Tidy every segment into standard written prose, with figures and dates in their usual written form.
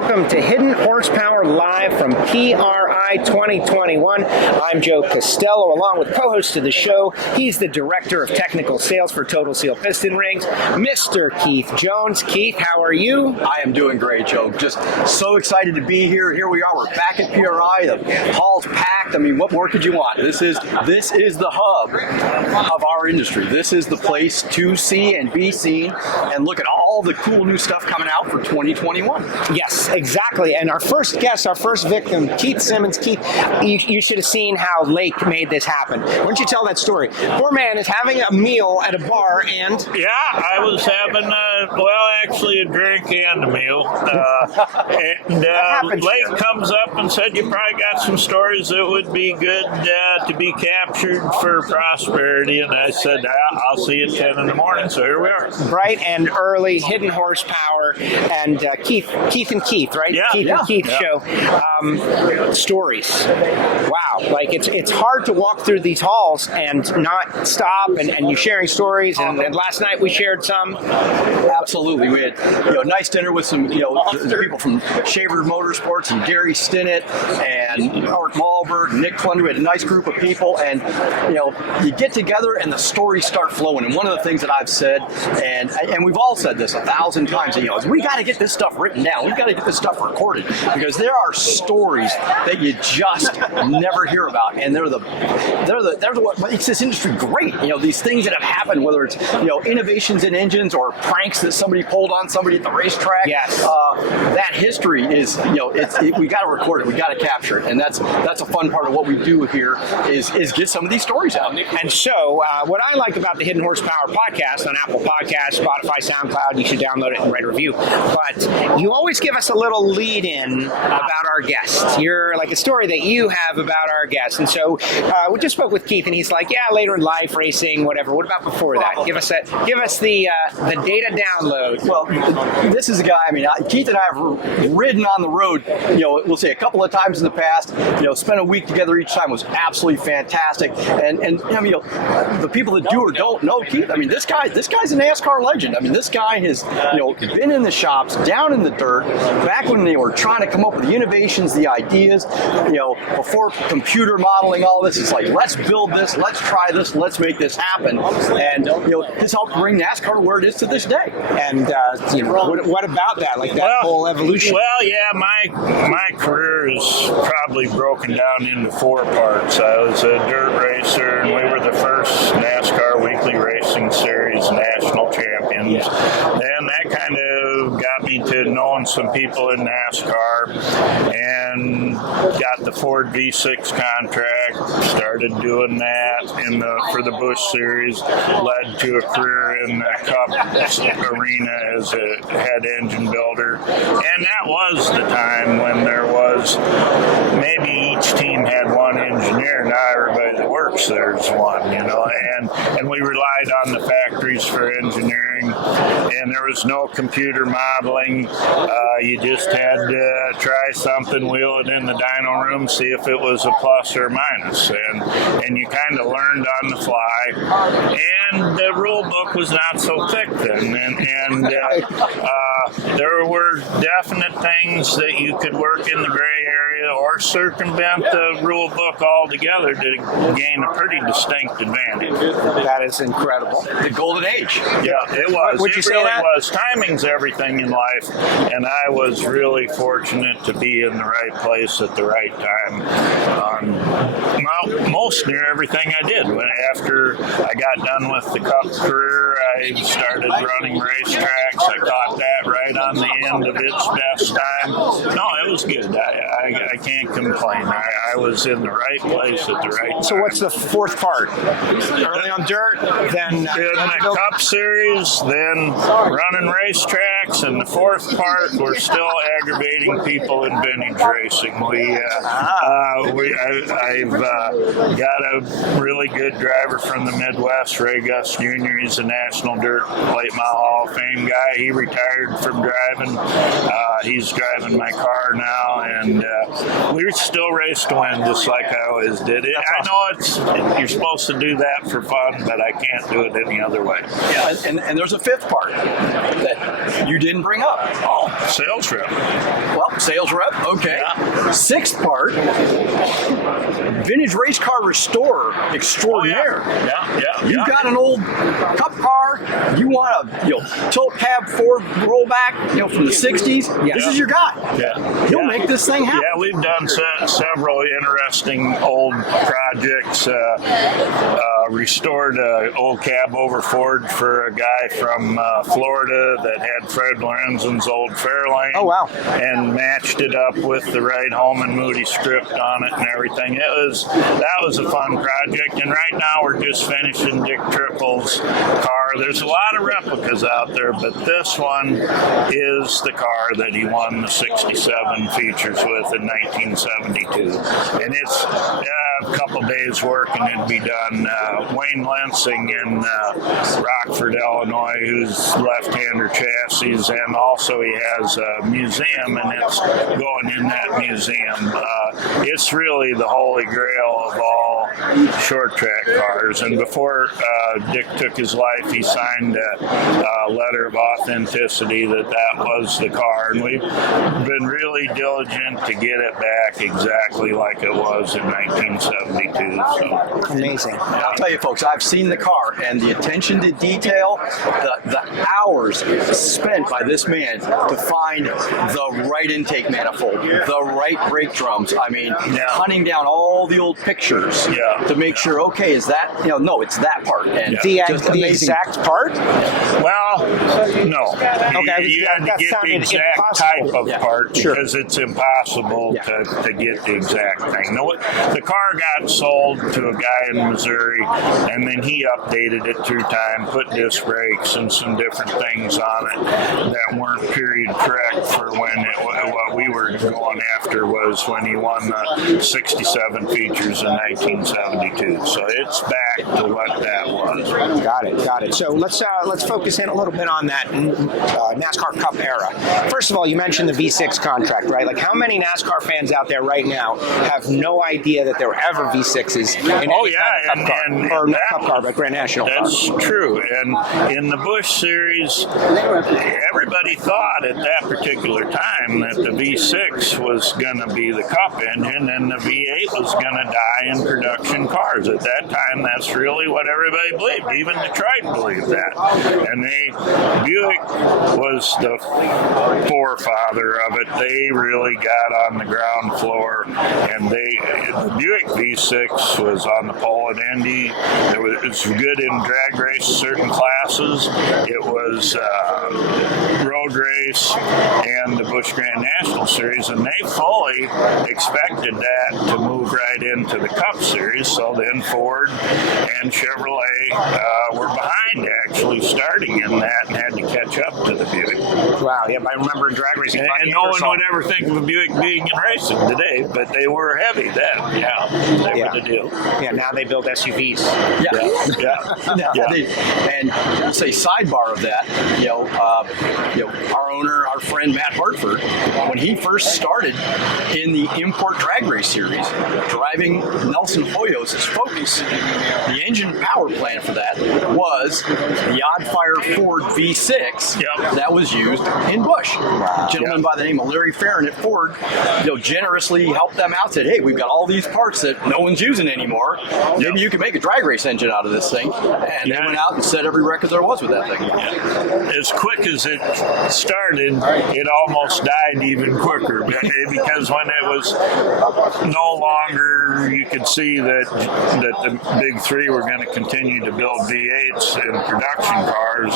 welcome to Hidden Horsepower Live from PRI 2021. I'm Joe Castello, along with co-host of the show. He's the Director of Technical Sales for Total Seal Piston Rings, Mr. Keith Jones. Keith, how are you? I am doing great, Joe. Just so excited to be here. Here we are. We're back at PRI. The hall's packed. I mean, what more could you want? This is the hub of our industry. This is the place to see and be seen and look at all the cool new stuff coming out for 2021. Yes, exactly. And our first guest, our first victim, Keith Simmons. Keith, you should have seen how Lake made this happen. Why don't you tell that story? Poor man is having a meal at a bar and... Yeah, I was having, actually a drink and a meal. Lake comes up and said, you probably got some stories that would be good to be captured for prosperity. And I said, I'll see you at 10 in the morning. So here we are. Bright and early, Hidden Horsepower, and Keith and Keith, right? Yeah, Keith and Keith show. Stories. Wow. Like, it's hard to walk through these halls and not stop, and you're sharing stories. And last night we shared some. Absolutely. We had a nice dinner with some the people from Shaver Motorsports and Gary Stinnett and Mark Malberg, Nick Clunder. We had a nice group of people, and you get together and the stories start flowing. And one of the things that I've said, and we've all said this 1,000 times, is we got to get this stuff written down. We've got to get this stuff recorded, because there are stories that you just never hear about, and they're what makes this industry great. These things that have happened, whether it's innovations in engines or pranks that somebody pulled on somebody at the racetrack. Yes. That history is we got to record it. We got to capture it, and that's a fun part of what we do here is get some of these stories out. And so, what I like about the Hidden Horsepower podcast on Apple Podcasts, Spotify, SoundCloud, you should download it and write a review. But you always give us a little lead-in about our guests. You're like a story that you have about our guests. And so, we just spoke with Keith, and he's like, "Yeah, later in life, racing, whatever. What about before that? Give us the data download." Well, this is a guy. I mean, Keith and I have ridden on the road. We'll say a couple of times in the past. Spent a week together each time. Was absolutely fantastic. And the people that do or don't know Keith. I mean, this guy's a NASCAR legend. I mean, this guy has been in the shops, down in the dirt, back when they were trying to come up with the innovations, the ideas. Before computer modeling all this, it's like, let's build this, let's try this, let's make this happen. And this helped bring NASCAR where it is to this day. And what about that? Like that whole evolution? Well, yeah, my career is probably broken down into 4 parts. I was a dirt racer, and we were the first NASCAR Weekly Racing Series national champions. Then that kind of got me to knowing some people in NASCAR, and got the Ford V6 contract, started doing that for the Busch Series, led to a career in the Cup arena as a head engine builder. And that was the time when there was maybe each team had one engineer. Now everybody that works there's one, and we relied on the factories for engineering, and there was no computer modeling. You just had to try something, wheel it in the dyno room, see if it was a plus or minus, and you kind of learned on the fly. And the rule book was not so thick then, and there were definite things that you could work in the gray area or circumvent the rule book altogether to gain a pretty distinct advantage. That is incredible. The golden age. Yeah, it was. Would you say that? It was. Timing's everything in life, and I was really fortunate to be in the right place at the right time. Most near everything I did. After I got done with the Cup career, I started running racetracks. I caught that right on the end of its best time. No, it was good. I can't complain. I was in the right place at the right time. So what's the 4th part? Early on dirt, then in the Cup Series, then running racetracks, and the 4th part, we're still aggravating people in vintage racing. I've got a really good driver from the Midwest, Ray Gus Jr. He's a National Dirt Late Model Hall of Fame guy. He retired from driving. He's driving my car now, and we still race to win, just like I always did. I know you're supposed to do that for fun, but I can't do it any other way. Yeah, and there's a fifth part that you didn't bring up. Oh, sales rep. Well, sales rep, okay. Yeah. Sixth part, vintage race car restorer extraordinaire. Yeah. You've got an old cup car, you want a tilt cab Ford rollback, from the 60s. Yeah. This is your guy. Yeah. He'll make this thing happen. Yeah, we've done several interesting old projects. Restored an old cab over Ford for a guy from Florida that had Fred Lorenzen's old Fairlane. Oh, wow. And matched it up with the Ride Home and Moody script on it and everything. That was a fun project. And right now we're just finishing Dick Tripple's car. There's a lot of replicas out there, but this one is the car that he won the 67 features with in 1972. And it's a couple days work and it'd be done. Wayne Lansing in Rockford, Illinois, who's left-hander chassis, and also he has a museum, and it's going in that museum. It's really the holy grail of all short track cars. And before Dick took his life, he signed a letter of authenticity that was the car, and we've been really diligent to get it back exactly like it was in 1972. So Amazing. I'll tell you, folks, I've seen the car, and the attention to detail, the hours spent by this man to find the right intake manifold, the right brake drums. I mean, hunting down all the old pictures to make sure, okay, is that, no, it's that part. And The exact part? Well, no. Okay, You had to get the exact impossible. type of part Sure. because it's impossible to get the exact thing. No, the car got sold to a guy in Missouri, and then he updated it through time, put disc brakes and some different things on it that weren't period correct for when what we were going after was when he won the 67 features in 1972. So it's back to what that was. Got it. So let's focus in a little bit on that NASCAR Cup era. First of all, you mentioned the V6 contract, right? Like, how many NASCAR fans out there right now have no idea that there were ever V6s in any kind of Cup car, or not Cup car, but Grand National car? That's true. And in the Busch Series, everybody thought at that particular time that the V6 was going to be the Cup engine and the V8 was going to die in production cars. At that time, that's really what everybody believed. Even Detroit believed that. And Buick was the forefather of it. They really got on the ground floor, and the Buick V6 was on the pole at Indy. It was good in drag race certain classes. It was road race and the Busch Grand National Series, and they fully expected that to move right into the Cup Series. So then Ford and Chevrolet were behind, actually starting in that, and had to catch up to the Buick. Wow, I remember in drag racing. And no one would ever think of a Buick being in racing today, but they were heavy then. They were the deal. Yeah, now they build SUVs. And say sidebar of that, our owner, our friend Matt Hartford, when he first started in the import drag race series, driving Nelson Hoyos' Focus, the engine power plant for that was the Oddfire Ford V6 that was used in Busch. A gentleman by the name of Larry Farron at Ford, generously helped them out. Said, "Hey, we've got all these parts that no one's using anymore. Maybe you can make a drag race engine out of this thing." And they went out and set every record there was with that thing. As quick as it started, it almost died even quicker because when it was no longer, you could see that the big three were going to continue to build V8s in production cars.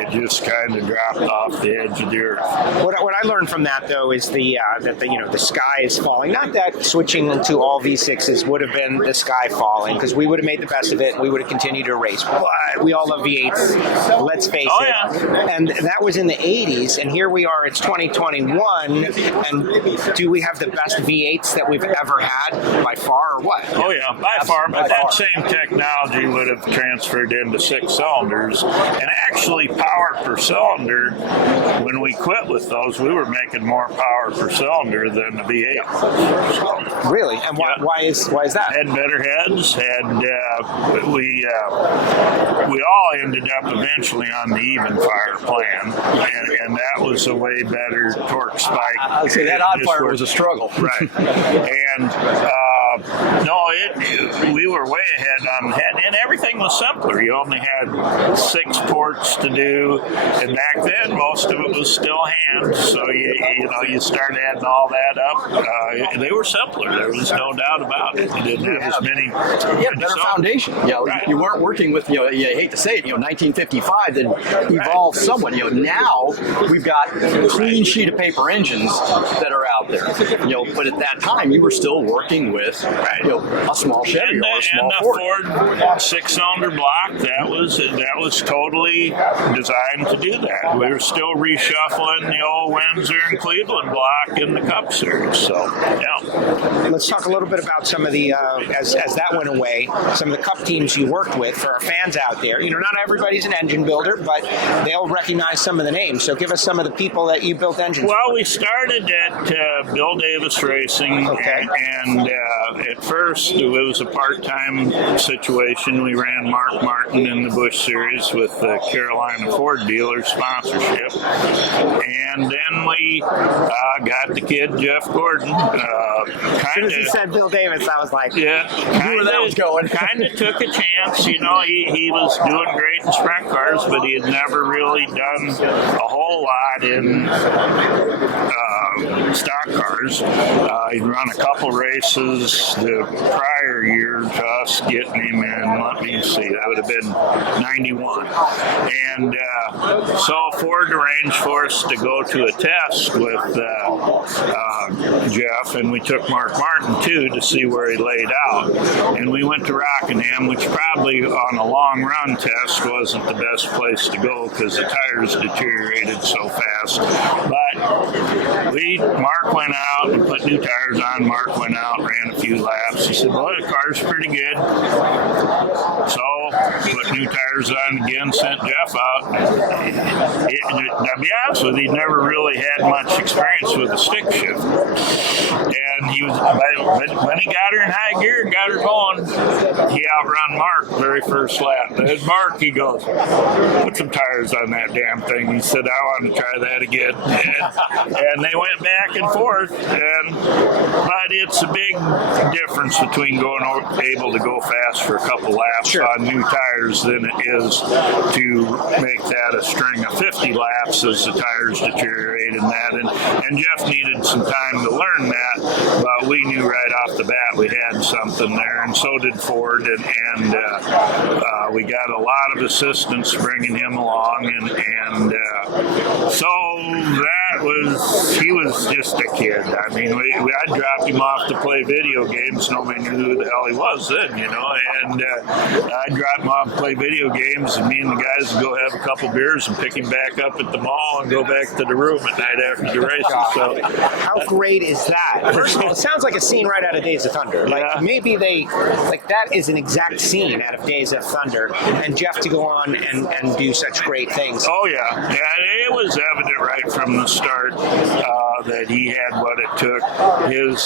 It just kind of dropped off the edge of the earth. What I learned from that, though, is the sky is falling. Not that switching to all V6s would have been the sky falling, because we would have made the best of it and we would have continued to race. But we all love V8s. Let's face it. Yeah. And that was in the 80s, and here we are. It's 2021, and do we have the best V8s that we've ever had by far, or what? Oh yeah, by far. But that same technology would have transferred into 6 cylinders, and actually power power per cylinder. When we quit with those, we were making more power per cylinder than the V8. So, really? And why is that? had better heads. We all ended up eventually on the even fire plan, and that was a way better torque spike. I would say that odd fire was a struggle. Right. And we were way ahead on that, and everything was simpler. You only had 6 ports to do, and back then most of it was still hand. So you start adding all that up. They were simpler. There was no doubt about it. You didn't have as many. You had a better foundation. Right. You weren't working with you hate to say it, 1955 that evolved somewhat. Now we've got clean sheet of paper engines that are out there. But at that time you were still working with a small Chevy or a small Ford. And the Ford 6-cylinder block, that was totally designed to do that. We were still reshuffling the old Windsor and Cleveland block in the Cup Series. So, yeah. Let's talk a little bit about some of the, as that went away, some of the Cup teams you worked with for our fans out there. Not everybody's an engine builder, but they'll recognize some of the names. So give us some of the people that you built engines for. Well, we started at Bill Davis Racing, okay. and at first it was a part-time situation. We ran Mark Martin in the Busch Series with the Carolina Ford dealer sponsorship, and then we got the kid Jeff Gordon. As soon as he said Bill Davis, I was like, yeah, where that was going. Kind of took a chance. He was doing great in sprint cars, but he had never really done a whole lot in stock cars. He'd run a couple races the prior year to us getting him in, let me see, that would have been 91. And so Ford arranged for us to go to a test with Jeff, and we took Mark Martin too to see where he laid out. And we went to Rockingham, which probably on a long run test wasn't the best place to go because the tires deteriorated so fast. But Mark went out and put new tires on. Mark went out, ran a few laps. He said, well, the car's pretty good. So put new tires on again, sent Jeff out. To be honest with you, he'd never really had much experience with a stick shift. And he was, but when he got her in high gear and got her going, he outrun Mark very first lap. And Mark, he goes, put some tires on that damn thing. He said, I want to try that again. And they went back and forth. But it's a big difference between able to go fast for a couple laps on new tires than it is to make that a string of 50 laps as the tires deteriorate and that. And Jeff needed some time to learn that, but we knew right off the bat we had something there, and so did Ford, and we got a lot of assistance bringing him along, and so he was just a kid. I mean, I dropped him off to play video games. Nobody knew who the hell he was then, and I dropped him off to play video games, and me and the guys would go have a couple beers and pick him back up at the mall and go back to the room at night after the races. So, how great is that? First of all, it sounds like a scene right out of Days of Thunder. Maybe that is an exact scene out of Days of Thunder, and Jeff to go on and do such great things. Oh yeah, it was evident right from the start that he had what it took. His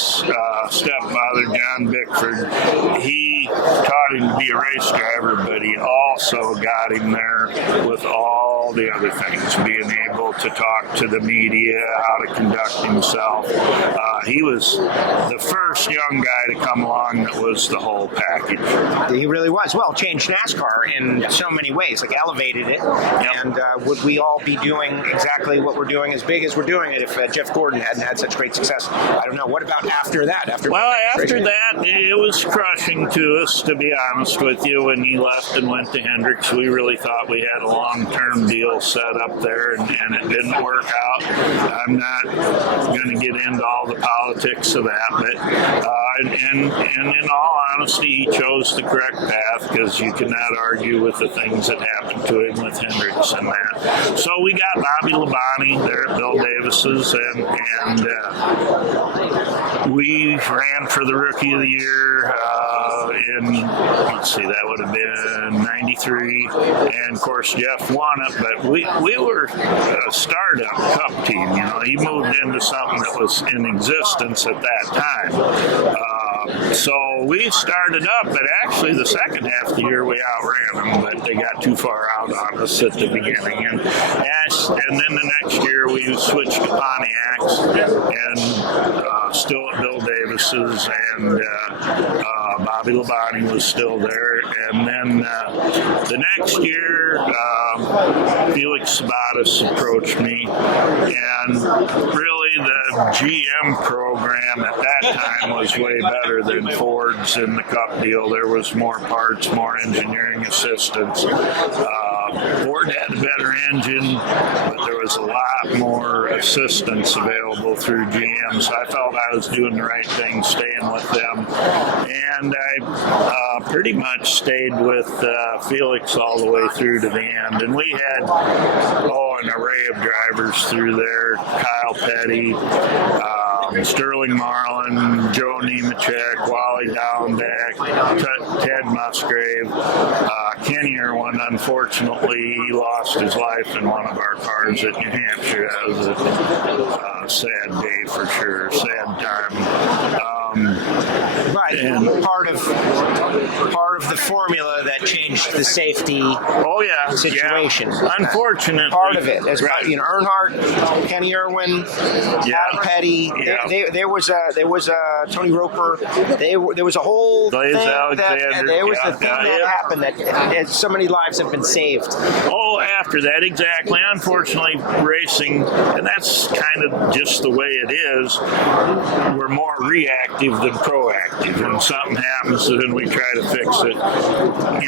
stepfather, John Bickford, he taught him to be a race driver, but he also got him there with all the other things, being able to talk to the media, how to conduct himself. He was the first young guy to come along that was the whole package. He really was. Well, changed NASCAR in so many ways, like elevated it. And would we all be doing exactly what we're doing as big as we're doing it if Jeff Gordon hadn't had such great success? I don't know. What about after that? After that, it was crushing to us, to be honest with you. When he left and went to Hendricks, we really thought we had a long-term deal set up there, and it didn't work out. I'm not going to get into all the politics of that, but and in all honesty, he chose the correct path because you cannot argue with the things that happened to him with Hendricks and that. So we got Bobby Labonte there at Bill Davis's, and we ran for the Rookie of the Year in, let's see, that would have been 93, and of course Jeff won it, but we were a startup cup team. You know, he moved into something that was in existence at that time. So we started up, but actually the second half of the year we outran them, but they got too far out on us at the beginning. And then the next year we switched to Pontiacs, and still at Bill Davis's, and Bobby Labonte was still there. And then the next year, Felix Sabatis approached me, and really the GM program at that time was way better than Ford's in the Cup deal. There was more parts, more engineering assistance. Ford had a better engine, but there was a lot more assistance available through GM, so I felt I was doing the right thing staying with them. And I pretty much stayed with Felix all the way through to the end. And we had, an array of drivers through there. Kyle Petty, Sterling Marlin, Joe Nemechek, Wally Dallenbach, Ted Musgrave, Kenny Irwin. Unfortunately, he lost his life in one of our cars at New Hampshire. That was a sad day for sure, sad time. Right, and part of the formula that changed the safety situation. Yeah. Unfortunately, part of it, as right. Earnhardt, Kenny Irwin, Todd Petty. Yeah. There was a Tony Roper. There was a whole thing that happened that so many lives have been saved. Oh, after that, exactly. Unfortunately, racing, and that's kind of just the way it is. We're more reactive than proactive. When something happens, then we try to fix it. But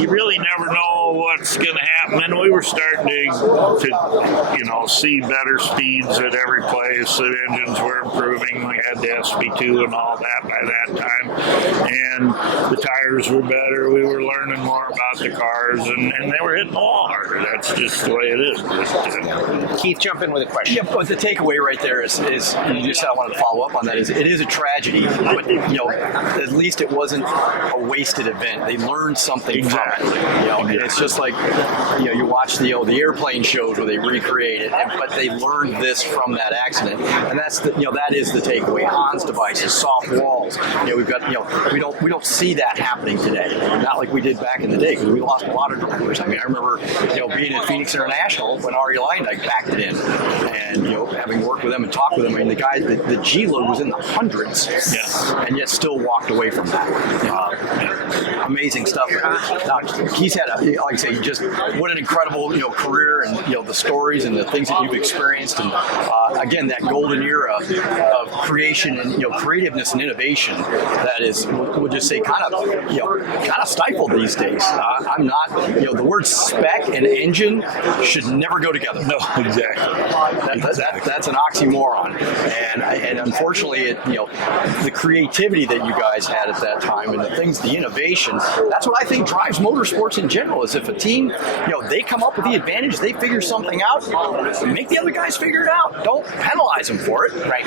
you really never know what's going to happen. And we were starting to see better speeds at every place. The engines were improving. We had the SP2 and all that by that time. And the tires were better. We were learning more about the cars, and they were hitting the wall harder. That's just the way it is. Keith, jump in with a question. Yeah, but the takeaway right there is you just I wanted to follow up on that. It is a tragedy, but at least it wasn't a wasted event. They learned something from it. It's just like you watch the airplane shows where they recreate it, but they learned this from that accident, and that's that is the takeaway. Hans devices, soft walls. We've got we don't see that happening today. Not like we did back in the day, because we lost a lot of drivers. I mean, I remember being at Phoenix International when Ari Leindijk backed it in, and having worked with them and talked with them. I mean, the guy, the G load was in the hundreds, and yet still walked away from that. Amazing stuff. He's had like I say, just what an incredible career, and the stories and the things that you've experienced, and again, that golden era of creation and creativeness and innovation that is, we'll just say, kind of stifled these days. I'm not, the word spec and engine should never go together. No, exactly. That's an oxymoron, and unfortunately, the creativity that you guys had at that time and the innovation, that's what I think drives motorsports in general. Is if a team, they come up with the advantage, they figure something out, make the other guys figure it out. Don't penalize them for it. Right.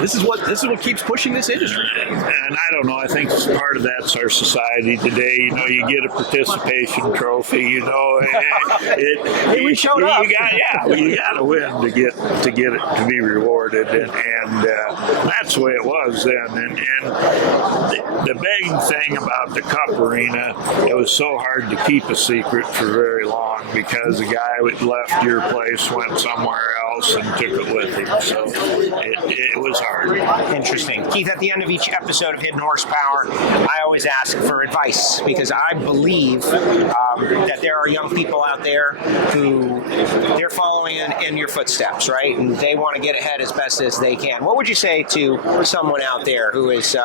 This is what keeps pushing this industry. And I don't know. I think part of that's our society today. You get a participation trophy. Hey, we showed up. You got to win to get it to be rewarded, and that's the way it was then. And the big thing about the Cup Arena, it was so hard to keep a secret for very long, because the guy who left your place went somewhere else and took it with him. So it was hard. Interesting. Keith, at the end of each episode of Hidden Horsepower, I always ask for advice, because I believe that there are young people out there who they're following in your footsteps, right? And they want to get ahead as best as they can. What would you say to someone out there who is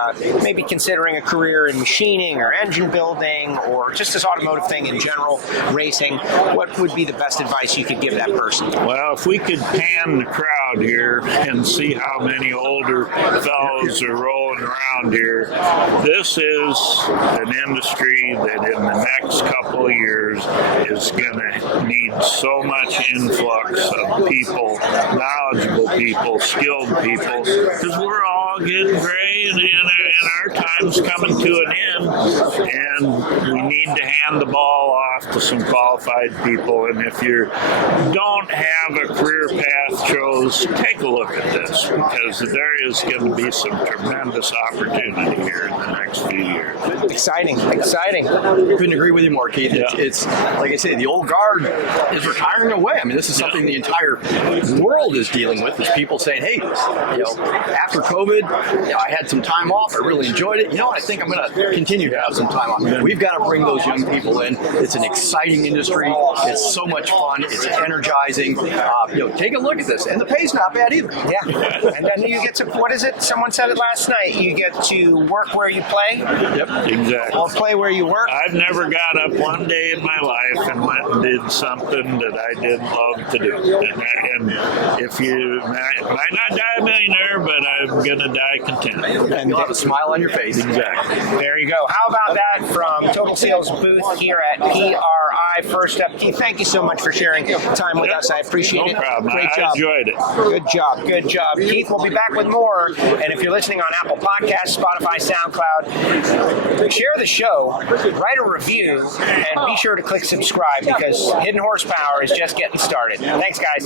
maybe considering a career in machining or engine building, or just this automotive thing in general, racing? What would be the best advice you could give that person? Well, if we could pan the crowd around here and see how many older fellows are rolling around here. This is an industry that in the next couple of years is going to need so much influx of people, knowledgeable people, skilled people, because we're all getting gray and our time's coming to an end, and we need to hand the ball off to some qualified people. And if you don't have a career path chose, take a look at this, because there is going to be some tremendous opportunity here in the next few years. Exciting. Couldn't agree with you more, Keith. Yeah. It's like I say, the old guard is retiring away. I mean, this is something the entire world is dealing with. Is people saying, "Hey, after COVID, I had some time off. I really enjoyed it. I think I'm going to continue to have some time off." We've got to bring those young people in. It's an exciting industry. It's so much fun. It's energizing. Take a look at this, and the pay's not bad either. Yeah, and then you get to, what is it? Someone said it last night. You get to work where you play. Yep, exactly. Or play where you work. I've never got up one day in my life and went and did something that I didn't love to do. And if you might not die a millionaire, but I'm gonna die content. and you'll have a smile on your face. Exactly. There you go. How about that from Total Sales booth here at PRI. First up, Keith, thank you so much for sharing time with us. I appreciate it. No problem. Great I job. enjoyed it. Good job. Keith, we'll be back with more. And if you're listening on Apple Podcasts, Spotify, SoundCloud, share the show, write a review, and be sure to click subscribe, because Hidden Horsepower is just getting started. Thanks, guys.